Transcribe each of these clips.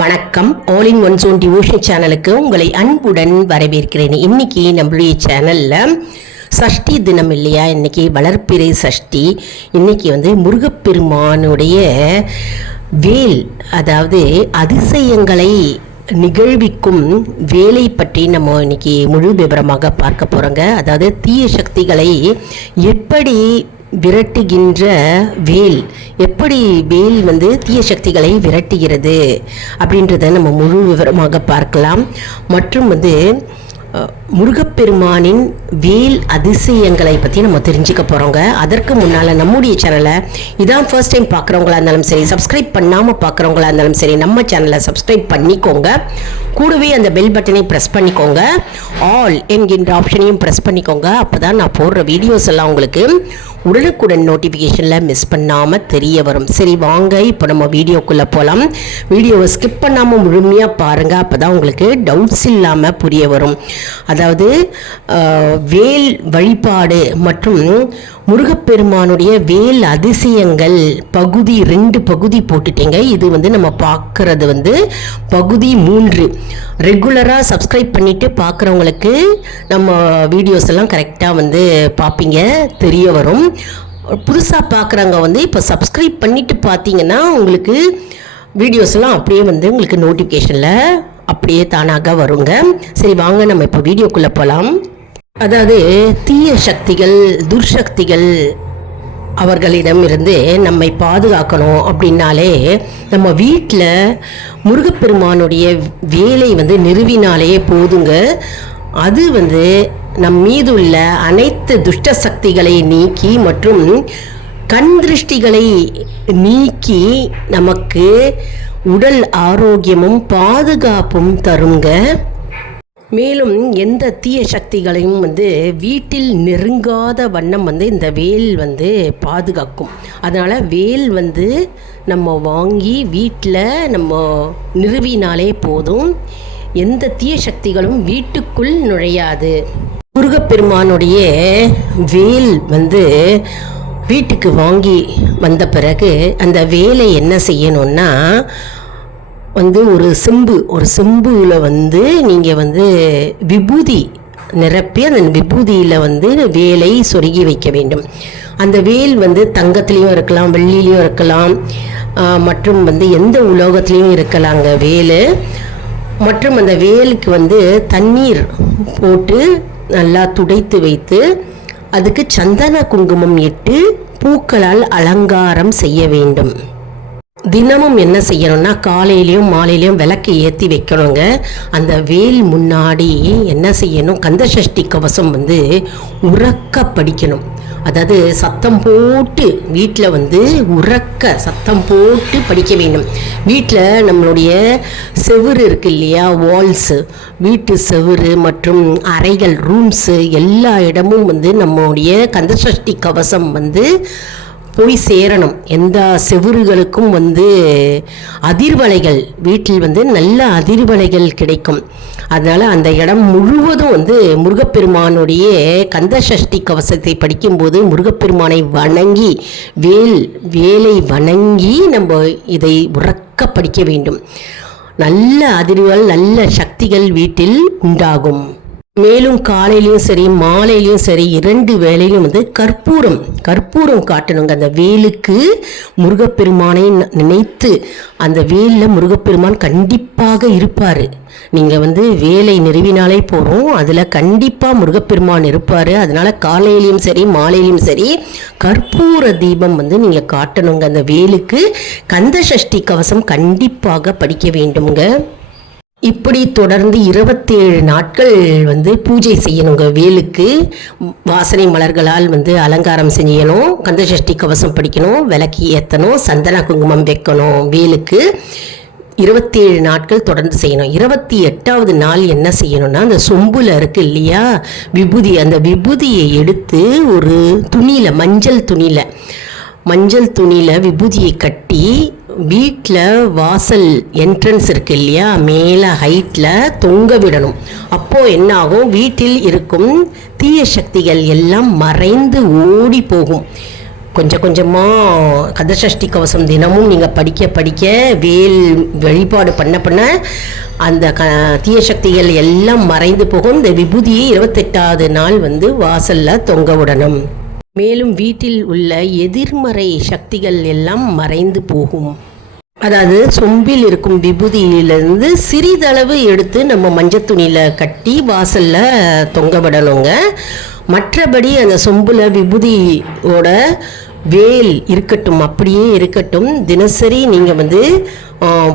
வணக்கம். All in one zone devotion சேனலுக்கு உங்களை அன்புடன் வரவேற்கிறேன். இன்னைக்கு நம்மளுடைய சேனல்ல சஷ்டி தினம் இல்லையா, இன்னைக்கு வளர்ப்பிறை சஷ்டி. இன்னைக்கு முருகப்பெருமானுடைய வேல், அதாவது அதிசயங்களை நிகழ்விக்கும் வேலை பற்றி நம்ம இன்னைக்கு முழு விவரமாக பார்க்க போறோங்க. அதாவது தீய சக்திகளை எப்படி விரட்டுகின்ற வேல், எப்படி வேல் தீய சக்திகளை விரட்டுகிறது அப்படின்றத நம்ம முழு விவரமாக பார்க்கலாம். மற்றும் முருகப்பெருமானின் வேல் அதிசயங்களை பற்றி நம்ம தெரிஞ்சுக்க போகிறோங்க. அதற்கு முன்னால் நம்முடைய சேனலை இதான் ஃபர்ஸ்ட் டைம் பார்க்குறவங்களா இருந்தாலும் சரி, சப்ஸ்கிரைப் பண்ணாமல் பார்க்குறவங்களா இருந்தாலும் சரி, நம்ம சேனலை சப்ஸ்கிரைப் பண்ணிக்கோங்க. கூடவே அந்த பெல் பட்டனை ப்ரெஸ் பண்ணிக்கோங்க. ஆல் என்கின்ற ஆப்ஷனையும் ப்ரெஸ் பண்ணிக்கோங்க. அப்போ தான் நான் போடுற வீடியோஸ் எல்லாம் உங்களுக்கு உடனுக்குடன் நோட்டிஃபிகேஷனில் மிஸ் பண்ணாமல் தெரிய வரும். சரி, வாங்க இப்போ நம்ம வீடியோக்குள்ளே போகலாம். வீடியோவை ஸ்கிப் பண்ணாமல் முழுமையாக பாருங்கள். அப்போ தான் உங்களுக்கு டவுட்ஸ் இல்லாமல் புரிய வரும். அதாவது வேல் வழிபாடு மற்றும் முருகப்பெருமானுடைய வேல் அதிசயங்கள் பகுதி 2 பகுதி போட்டுட்டீங்க. இது நம்ம பார்க்குறது பகுதி 3. ரெகுலராக சப்ஸ்கிரைப் பண்ணிவிட்டு பார்க்குறவங்களுக்கு நம்ம வீடியோஸ் எல்லாம் கரெக்டாக பார்ப்பீங்க, தெரிய வரும். புதுசாக பார்க்குறவங்க இப்போ சப்ஸ்கிரைப் பண்ணிவிட்டு பார்த்தீங்கன்னா உங்களுக்கு வீடியோஸ் எல்லாம் அப்படியே உங்களுக்கு நோட்டிஃபிகேஷனில் அப்படியே தானாக வருங்க. சரி, வாங்க நம்ம இப்போ வீடியோக்குள்ளே போகலாம். அதாவது தீய சக்திகள், துர்சக்திகள் அவர்களிடம் இருந்து நம்மை பாதுகாக்கணும் அப்படின்னாலே நம்ம வீட்டில் முருகப்பெருமானுடைய வேலை நிறுவினாலே போதுங்க. அது நம் மீது உள்ள அனைத்து துஷ்ட சக்திகளை நீக்கி மற்றும் கண் திருஷ்டிகளை நீக்கி நமக்கு உடல் ஆரோக்கியமும் பாதுகாப்பும் தருங்க. மேலும் எந்த தீய சக்திகளையும் வீட்டில் நெருங்காத வண்ணம் இந்த வேல் பாதுகாக்கும். அதனால் வேல் நம்ம வாங்கி வீட்டில் நம்ம நிறுவினாலே போதும், எந்த தீய சக்திகளும் வீட்டுக்குள் நுழையாது. முருகப்பெருமானுடைய வேல் வீட்டுக்கு வாங்கி வந்த பிறகு அந்த வேலை என்ன செய்யணும்னா ஒரு செம்புல நீங்கள் விபூதி நிரப்பி அந்த விபூதியில் வேலை சொருகி வைக்க வேண்டும். அந்த வேல் தங்கத்துலேயும் இருக்கலாம், வெள்ளிலையும் இருக்கலாம், மற்றும் எந்த உலோகத்துலேயும் இருக்கலாங்க வேல். மற்றும் அந்த வேலுக்கு தண்ணீர் போட்டு நல்லா துடைத்து வைத்து அதுக்கு சந்தன குங்குமம் இட்டு பூக்களால் அலங்காரம் செய்ய வேண்டும். தினமும் என்ன செய்யணும்னா காலையிலையும் மாலையிலையும் விளக்கு ஏற்றி வைக்கணுங்க. அந்த வேல் முன்னாடி என்ன செய்யணும், கந்தசஷ்டி கவசம் உறக்க படிக்கணும். அதாவது சத்தம் போட்டு வீட்டில் உறக்க சத்தம் போட்டு படிக்க வேண்டும். வீட்டில் நம்மளுடைய செவுரு இருக்கு இல்லையா, வால்ஸு, வீட்டு செவுரு மற்றும் அறைகள், ரூம்ஸு, எல்லா இடமும் நம்மளுடைய கந்தசஷ்டி கவசம் போய் சேரணும். எந்த செவுறுகளுக்கும் அதிர்வலைகள், வீட்டில் நல்ல அதிர்வலைகள் கிடைக்கும். அதனால் அந்த இடம் முழுவதும் முருகப்பெருமானுடைய கந்தசஷ்டி கவசத்தை படிக்கும்போது முருகப்பெருமானை வணங்கி வேலை வணங்கி நம்ம இதை உறக்க படிக்க வேண்டும். நல்ல அதிர்வுகள், நல்ல சக்திகள் வீட்டில் உண்டாகும். மேலும் காலையிலையும் சரி மாலையிலையும் சரி 2 வேளையிலும் கற்பூரம் காட்டணுங்க. அந்த வேலுக்கு முருகப்பெருமானை நினைத்து, அந்த வேலில் முருகப்பெருமான் கண்டிப்பாக இருப்பார். நீங்கள் வேலை நிறுவினாலே போகிறோம், அதில் கண்டிப்பாக முருகப்பெருமான் இருப்பார். அதனால் காலையிலையும் சரி மாலையிலையும் சரி கற்பூர தீபம் நீங்கள் காட்டணுங்க. அந்த வேலுக்கு கந்தசஷ்டி கவசம் கண்டிப்பாக படிக்க வேண்டுங்க. இப்படி தொடர்ந்து 27 நாட்கள் பூஜை செய்யணுங்க. வேலுக்கு வாசனை மலர்களால் அலங்காரம் செய்யணும், கந்தசஷ்டி கவசம் படிக்கணும், விளக்கு ஏற்றணும், சந்தன குங்குமம் வைக்கணும். வேலுக்கு 27 நாட்கள் தொடர்ந்து செய்யணும். 28வது நாள் என்ன செய்யணும்னா, அந்த சொம்புல இருக்கு இல்லையா விபூதி, அந்த விபூதியை எடுத்து ஒரு துணியில், மஞ்சள் துணியில் விபூதியை கட்டி வீட்டில் வாசல் என்ட்ரன்ஸ் இருக்கு இல்லையா, மேலே ஹைட்டில் தொங்க விடணும். அப்போது என்ன ஆகும், வீட்டில் இருக்கும் தீய சக்திகள் எல்லாம் மறைந்து ஓடி போகும். கொஞ்சம் கொஞ்சமாக கந்தசஷ்டி கவசம் தினமும் நீங்கள் படிக்க படிக்க வேல் வழிபாடு பண்ண பண்ண அந்த தீய சக்திகள் எல்லாம் மறைந்து போகும். இந்த விபூதியை 28வது நாள் வாசலில் தொங்க விடணும். மேலும் வீட்டில் உள்ள எதிர்மறை சக்திகள் எல்லாம் மறைந்து போகும். அதாவது சொம்பில் இருக்கும் விபூதியிலிருந்து சிறிதளவு எடுத்து நம்ம மஞ்சள் துணியில் கட்டி வாசலில் தொங்க விடணுங்க. மற்றபடி அந்த சொம்பில் விபூதியோட வேல் இருக்கட்டும், அப்படியே இருக்கட்டும். தினசரி நீங்கள்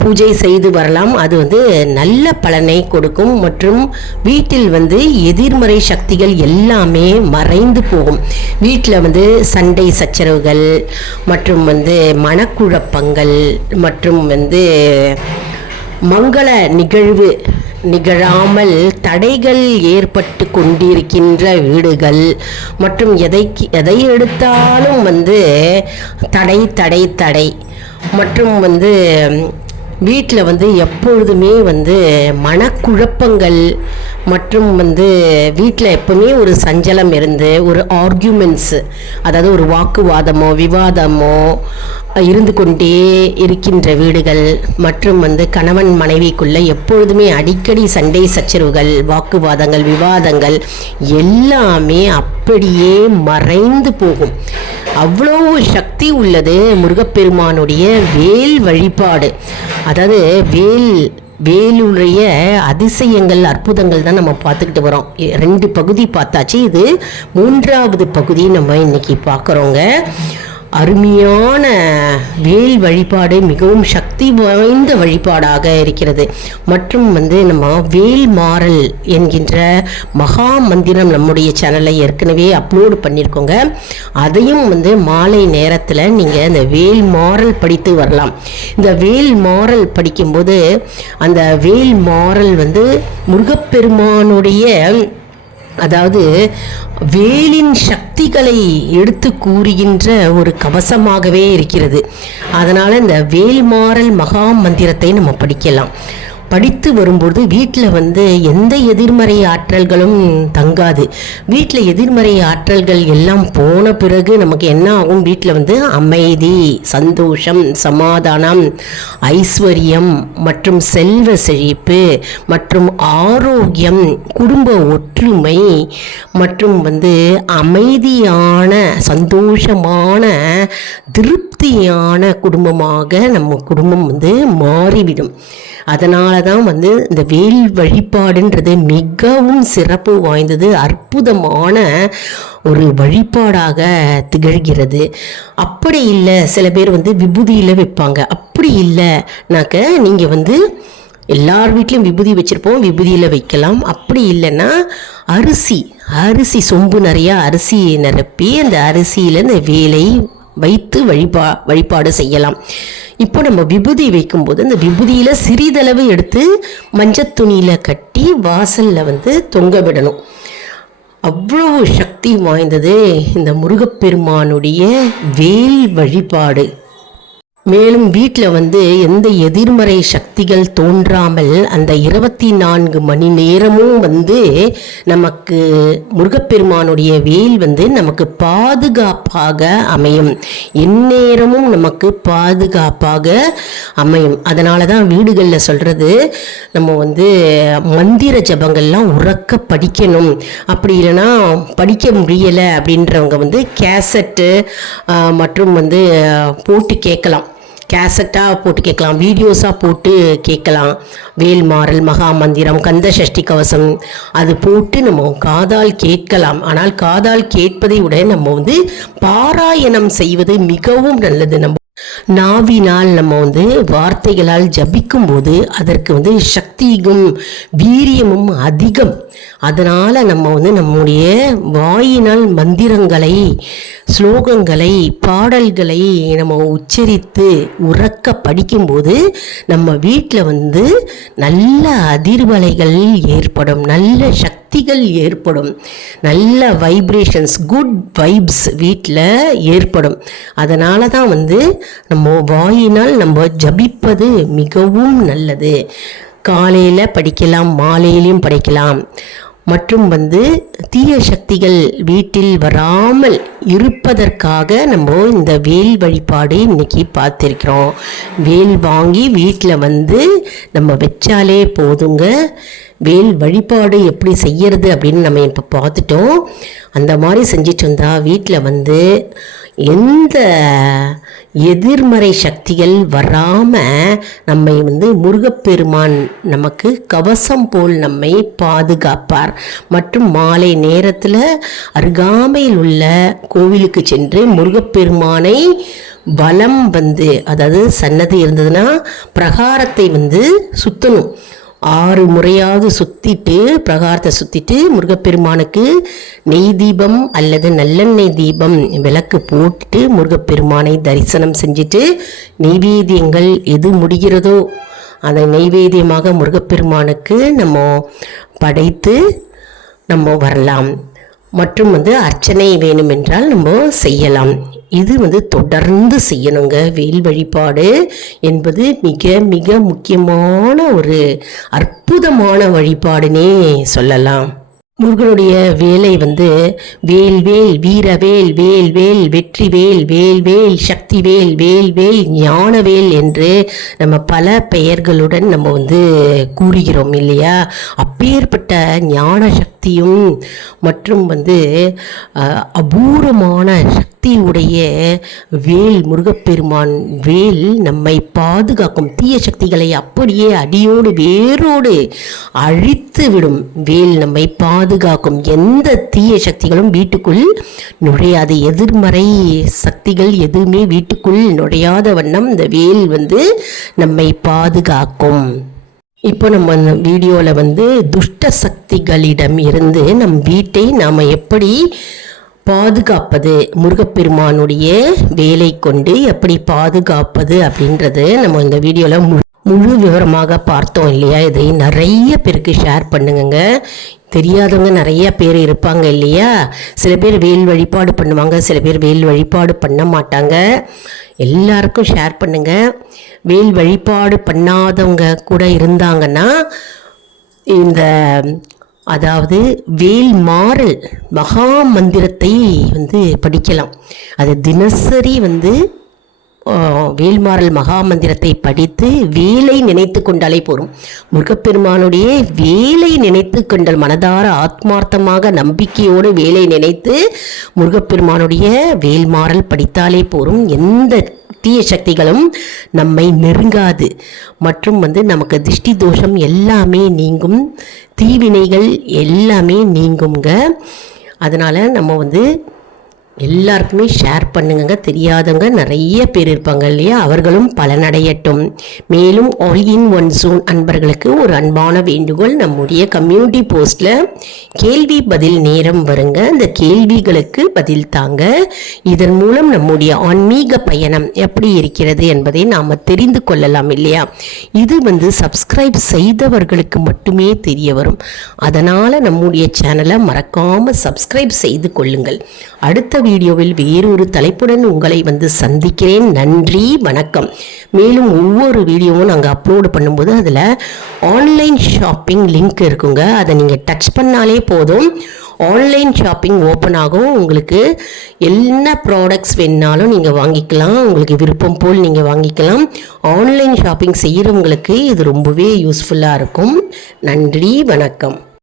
பூஜை செய்து வரலாம். அது நல்ல பலனை கொடுக்கும். மற்றும் வீட்டில் எதிர்மறை சக்திகள் எல்லாமே மறைந்து போகும். வீட்டில் சண்டை சச்சரவுகள் மற்றும் மனக்குழப்பங்கள் மற்றும் மங்கள நிகழ்வு நிகழாமல் தடைகள் ஏற்பட்டு கொண்டிருக்கின்ற வீடுகள் மற்றும் எதை எடுத்தாலும் தடை தடை தடை மற்றும் வீட்டில் எப்பொழுதுமே மனக்குழப்பங்கள் மற்றும் வீட்டில் எப்பவுமே ஒரு சஞ்சலம் இருந்து ஒரு ஆர்கியூமெண்ட்ஸு, அதாவது ஒரு வாக்குவாதமோ விவாதமோ இருந்து கொண்டே இருக்கின்ற வீடுகள் மற்றும் கணவன் மனைவிக்குள்ளே எப்பொழுதுமே அடிக்கடி சண்டை சச்சரவுகள், வாக்குவாதங்கள், விவாதங்கள் எல்லாமே அப்படியே மறைந்து போகும். அவ்வளோ சக்தி உள்ளது முருகப்பெருமானுடைய வேல் வழிபாடு. அதாவது வேலுடைய அதிசயங்கள், அற்புதங்கள் தான் நம்ம பார்த்துக்கிட்டு வரோம். 2 பகுதி பார்த்தாச்சு. இது 3வது பகுதி நம்ம இன்னைக்கு பார்க்குறோங்க. அருமையான வேல் வழிபாடு மிகவும் சக்தி வாய்ந்த வழிபாடாக இருக்கிறது. மற்றும் நம்ம வேல் மாறல் என்கின்ற மகா மந்திரம் நம்முடைய சேனலை ஏற்கனவே அப்லோடு பண்ணியிருக்கோங்க. அதையும் மாலை நேரத்தில் நீங்கள் இந்த வேல் மாறல் படித்து வரலாம். இந்த வேல் மாறல் படிக்கும்போது அந்த வேல் மாறல் முருகப்பெருமானுடைய, அதாவது வேலின் சக்திகளை எடுத்து கூறுகின்ற ஒரு கவசமாகவே இருக்கிறது. அதனால் இந்த வேல்மாறல் மகா மந்திரத்தை நம்ம படிக்கலாம். படித்து வரும்போது வீட்டில் எந்த எதிர்மறை ஆற்றல்களும் தங்காது. வீட்டில் எதிர்மறை ஆற்றல்கள் எல்லாம் போன பிறகு நமக்கு என்ன ஆகும்? வீட்டில் அமைதி, சந்தோஷம், சமாதானம், ஐஸ்வர்யம் மற்றும் செல்வ செழிப்பு மற்றும் ஆரோக்கியம், குடும்ப ஒற்றுமை மற்றும் அமைதியான சந்தோஷமான திருப்தியான குடும்பமாக நம்ம குடும்பம் மாறிவிடும். அதனால தான் இந்த வேல் வழிபாடுன்றது மிகவும் சிறப்பு வாய்ந்தது, அற்புதமான ஒரு வழிபாடாக திகழ்கிறது. அப்படி இல்லை, சில பேர் விபூதியில் வைப்பாங்க. அப்படி இல்லைனாக்க நீங்கள் எல்லார் வீட்லேயும் விபூதி வச்சுருப்போம், விபூதியில் வைக்கலாம். அப்படி இல்லைன்னா அரிசி சொம்பு நிறையா அரிசி நிரப்பி அந்த அரிசியில் இந்த வேலை வைத்து வழிபாடு செய்யலாம். இப்போ நம்ம விபூதி வைக்கும்போது அந்த விபூதியில் சிறிதளவு எடுத்து மஞ்சள் துணியில் கட்டி வாசலில் தொங்க விடணும். அவ்வளோ சக்தி வாய்ந்தது இந்த முருகப்பெருமானுடைய வேல் வழிபாடு. மேலும் வீட்டில் எந்த எதிர்மறை சக்திகள் தோன்றாமல் அந்த 24 மணி நேரமும் நமக்கு முருகப்பெருமானுடைய வேல் நமக்கு பாதுகாப்பாக அமையும். எந்நேரமும் நமக்கு பாதுகாப்பாக அமையும். அதனால தான் வீடுகளில் சொல்கிறது, நம்ம மந்திர ஜபங்கள்லாம் உறக்க படிக்கணும். அப்படி இல்லைன்னா படிக்க முடியலை அப்படின்றவங்க கேசட்டு மற்றும் போட்டு கேட்கலாம். கேசட்டாக போட்டு கேட்கலாம், வீடியோஸாக போட்டு கேட்கலாம். வேல் மாறல் மகா மந்திரம், கந்த சஷ்டி கவசம் அது போட்டு நம்ம காதால் கேட்கலாம். ஆனால் காதால் கேட்பதை விட நம்ம பாராயணம் செய்வது மிகவும் நல்லது. நம்ம நாவினால் நம்ம வார்த்தைகளால் ஜபிக்கும் போது அதற்கு சக்தியும் வீரியமும் அதிகம். அதனால் நம்ம நம்முடைய வாயினால் மந்திரங்களை, ஸ்லோகங்களை, பாடல்களை நம்ம உச்சரித்து உறக்க படிக்கும்போது நம்ம வீட்டில் நல்ல அதிர்வலைகள் ஏற்படும், நல்ல சக்திகள் ஏற்படும், நல்ல வைப்ரேஷன்ஸ், குட் வைப்ஸ் வீட்டில் ஏற்படும். அதனால தான் நம்ம வாயினால் நம்ம ஜபிப்பது மிகவும் நல்லது. காலையில் படிக்கலாம், மாலையிலையும் படிக்கலாம். மற்றும் தீய சக்திகள் வீட்டில் வராமல் இருப்பதற்காக நம்ம இந்த வேல் வழிபாடு இன்னைக்கு பார்த்துருக்கிறோம். வேல் வாங்கி வீட்டில் நம்ம வச்சாலே போதுங்க. வேல் வழிபாடு எப்படி செய்யறது அப்படின்னு நம்ம இப்போ பார்த்துட்டோம். அந்த மாதிரி செஞ்சிட்டு வந்தால் வீட்டில் எந்த எதிர்மறை சக்திகள் வராமல் நம்மை முருகப்பெருமான் நமக்கு கவசம் போல் நம்மை பாதுகாப்பார். மற்றும் மாலை நேரத்தில் அருகாமையில் உள்ள கோவிலுக்கு சென்று முருகப்பெருமானை வலம் அதாவது சன்னதி இருந்ததுன்னா பிரகாரத்தை சுற்றணும். 6 முறையாவது சுற்றிட்டு பிரகாரத்தை சுற்றிட்டு முருகப்பெருமானுக்கு நெய் தீபம் அல்லது நல்லெண்ணெய் தீபம் விளக்கு போட்டுட்டு முருகப்பெருமானை தரிசனம் செஞ்சுட்டு நெய்வேத்தியங்கள் எது முடிகிறதோ அதை நெய்வேத்தியமாக முருகப்பெருமானுக்கு நம்ம படைத்து நம்ம வரலாம். மற்றும் அர்ச்சனை வேணுமென்றால் நம்ம செய்யலாம். இது தொடர்ந்து செய்யணுங்க. வேல் வழிபாடு என்பது மிக மிக முக்கியமான ஒரு அற்புதமான வழிபாடுன்னே சொல்லலாம். முருகனுடைய வேலை வேல் வேல் வீரவேல் வேல் வேல் வெற்றி வேல் வேல் வேல் சக்தி வேல் வேல் வேல் ஞானவேல் என்று நம்ம பல பெயர்களுடன் நம்ம கூறுகிறோம் இல்லையா? அப்பேற்பட்ட ஞான சக்தியும் மற்றும் அபூர்வமான சக்தியுடைய வேல் முருகப்பெருமான் வேல் நம்மை பாதுகாக்கும். தீய சக்திகளை அப்படியே அடியோடு வேரோடு அழித்து விடும். வேல் நம்மை பாதுகாக்கும். எந்த தீய சக்திகளும் வீட்டுக்குள் நுழையாது. எதிர்மறை சக்திகள் எதுவுமே வீட்டுக்குள் நுழையாத வண்ணம் இந்த வேல் நம்மை பாதுகாக்கும். இப்போ நம்ம வீடியோவில் துஷ்ட சக்திகளிடம் இருந்து நம் வீட்டை நாம் எப்படி பாதுகாப்பது, முருகப்பெருமானுடைய வேலை கொண்டு எப்படி பாதுகாப்பது அப்படின்றது நம்ம இந்த வீடியோவில் முழு விவரமாக பார்த்தோம் இல்லையா? இதை நிறைய பேருக்கு ஷேர் பண்ணுங்க. தெரியாதவங்க நிறைய பேர் இருப்பாங்க இல்லையா? சில பேர் வேல் வழிபாடு பண்ணுவாங்க, சில பேர் வேல் வழிபாடு பண்ண மாட்டாங்க. எல்லாருக்கும் ஷேர் பண்ணுங்க. வேல் வழிபாடு பண்ணாதவங்க கூட இருந்தாங்கன்னா அதாவது வேல் மாறல் மகா மந்திரத்தை படிக்கலாம். அது தினசரி வேல்மாறல் மகா மந்திரத்தை படித்து வேலை நினைத்து கொண்டாலே போதும். முருகப்பெருமானுடைய வேலை நினைத்து கொண்டால் மனதார ஆத்மார்த்தமாக நம்பிக்கையோடு வேலை நினைத்து முருகப்பெருமானுடைய வேல்மாறல் படித்தாலே போதும். எந்த தீய சக்திகளும் நம்மை நெருங்காது. மற்றும் நமக்கு திருஷ்டி தோஷம் எல்லாமே நீங்கும், தீவினைகள் எல்லாமே நீங்குங்க. அதனால் நம்ம எல்லாருக்குமே ஷேர் பண்ணுங்க. தெரியாதவங்க நிறைய பேர் இருப்பாங்க இல்லையா? அவர்களும் பலனடையட்டும். மேலும் ஆல் இன் ஒன் ஜோன் அன்பர்களுக்கு ஒரு அன்பான வேண்டுகோள். நம்முடைய கம்யூனிட்டி போஸ்டில் கேள்வி பதில் நேரம் வருங்க. அந்த கேள்விகளுக்கு பதில் தாங்க. இதன் மூலம் நம்முடைய ஆன்மீக பயணம் எப்படி இருக்கிறது என்பதை நாம் தெரிந்து கொள்ளலாம் இல்லையா? இது சப்ஸ்கிரைப் செய்தவர்களுக்கு மட்டுமே தெரிய வரும். அதனால் நம்முடைய சேனலை மறக்காமல் சப்ஸ்கிரைப் செய்து கொள்ளுங்கள். அடுத்த வீடியோவில் வேறொரு தலைப்புடன் உங்களை சந்திக்கிறேன். நன்றி, வணக்கம். மேலும் ஒவ்வொரு வீடியோவும் நாங்கள் அப்லோடு பண்ணும்போது அதில் ஆன்லைன் ஷாப்பிங் லிங்க் இருக்குங்க. அதை நீங்கள் டச் பண்ணாலே போதும், ஆன்லைன் ஷாப்பிங் ஓப்பன் ஆகும். உங்களுக்கு என்ன ப்ராடக்ட்ஸ் வேணுனாலும் நீங்கள் வாங்கிக்கலாம். உங்களுக்கு விருப்பம் போல் நீங்கள் வாங்கிக்கலாம். ஆன்லைன் ஷாப்பிங் செய்கிறவங்களுக்கு இது ரொம்பவே யூஸ்ஃபுல்லாக இருக்கும். நன்றி, வணக்கம்.